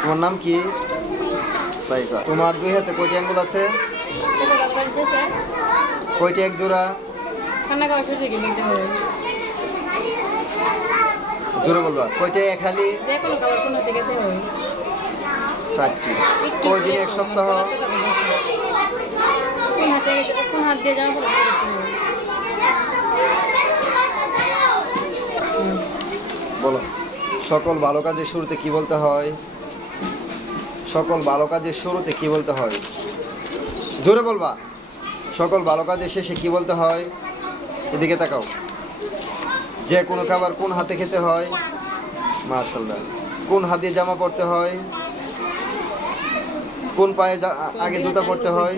তোমার নাম কি? সাইফা। তোমার দুই হাতে কয়টি আঙ্গুল আছে? কয়টি এক জোড়া? জোরে বলবা। কয়টি এক হালি? চারটি। কয় দিন এক সপ্তাহ? বলো। সকল ভালো কাজের শুরুতে কি বলতে হয়? সকল ভালো কাজের শুরুতে কি বলতে হয়? জোরে বলবা। সকল ভালো কাজের শেষে কি বলতে হয়? এদিকে তাকাও। যে কোনো খাবার কোন হাতে খেতে হয়? মাশাআল্লাহ। কোন হাত দিয়ে জামা পরতে হয়? কোন পায়ে আগে জুতা পরতে হয়?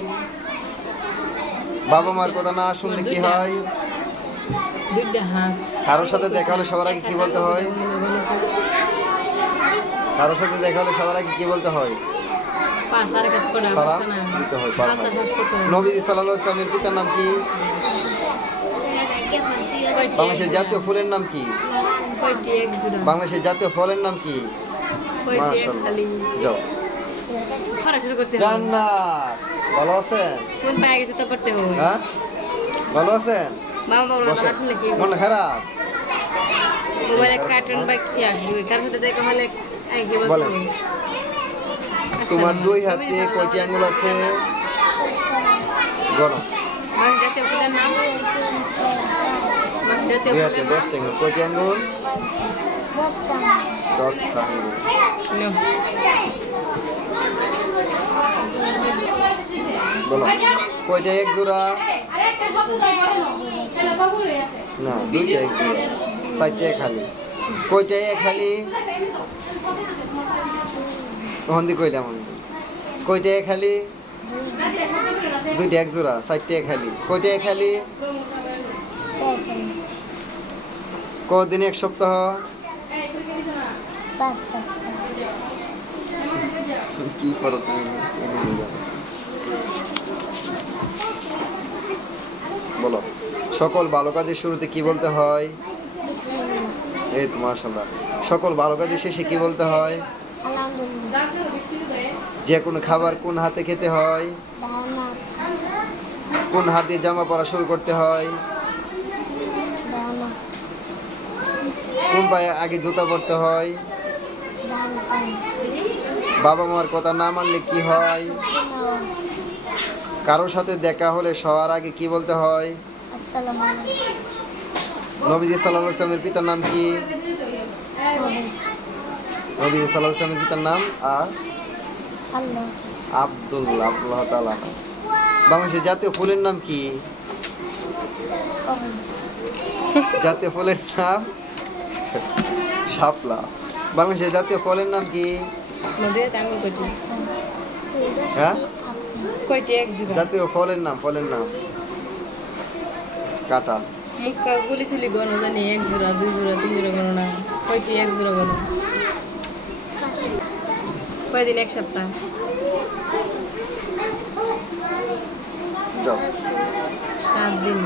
বাবা মার কথা না শুনলে কি হয়? কারোর সাথে দেখা হলে সবার আগে কি বলতে হয়? কারোর সাথে দেখা হলে সবার আগে কি বলতে হয়? সালাম দিতে হয়। নবীজি সাল্লাল্লাহু আলাইহি ওয়াসাল্লামের পিতার নাম কি? বাংলাদেশের জাতীয় ফুলের নাম কি? বাংলাদেশের জাতীয় ফলের নাম কি? মাশাআল্লাহ। যাও। জান্নাত। ভালো আছেন? কোন পায়ে জুতা পরতে হয়? হ্যাঁ, ভালো আছেন? মন খারাপ? মোবাইলে কার্টুন বা কি আসবে? কার সাথে দেখা হলে আগে বলেন। তোমার দুই হাতে কয়টি আঙ্গুল আছে? গণো। জাতীয় ফুলের নাম? দুই হাতে 10টি আঙ্গুল। কয়টি আঙ্গুল? 10টা আঙ্গুল। বলো। কয়টা এক জোড়া? না, দুইটা এক জোড়া। 4টা এক হালি। কয়টা এক হালি? হন্দি কইলাম আমি। কয়টা এক হালি? দুইটা এক জোড়া। 4টা এক হালি। কয়টা এক হালি? কদিন এক সপ্তাহ? 5 সপ্তাহ। কি করো তুমি? বলো। সকল ভালো কাজের শুরুতে কি বলতে হয়? বিসমিল্লাহ। এই তো মাশাআল্লাহ। সকল ভালো কাজের শেষে কি বলতে হয়? আলহামদুলিল্লাহ। যে কোনো খাবার কোন হাতে খেতে হয়? ডানা। কোন হাত দিয়ে জামা পরা শুরু করতে হয়? ডানা। কোন পায়ে আগে জুতা পরতে হয়? ডান পায়ে। বাবা মার কথা না মানলে কি হয়? কারোর সাথে দেখা হলে সবার আগে কি বলতে হয়? আসসালামু আলাইকুম। নবীজি সাল্লাল্লাহু আলাইহি ওয়াসাল্লামের পিতার নাম কি? নবীজি সাল্লাল্লাহু আলাইহি ওয়াসাল্লামের পিতার নাম আল্লাহ। আব্দুল্লাহ তাআলা। বাংলাদেশের জাতীয় ফুলের নাম কি? জাতীয় ফুলের নাম শাপলা। বাংলাদেশের জাতীয় ফলের নাম কি? হ্যাঁ, জাতীয় ফলের নাম কাঁঠাল। মুখা গুলি চুলি গণ জানি 1 জোড়া 2 জোড়া 3 জোড়া গণ না। কয়টি 1 জোড়া গণ? কয়দিন এক সপ্তাহ? যাও। 7 দিন।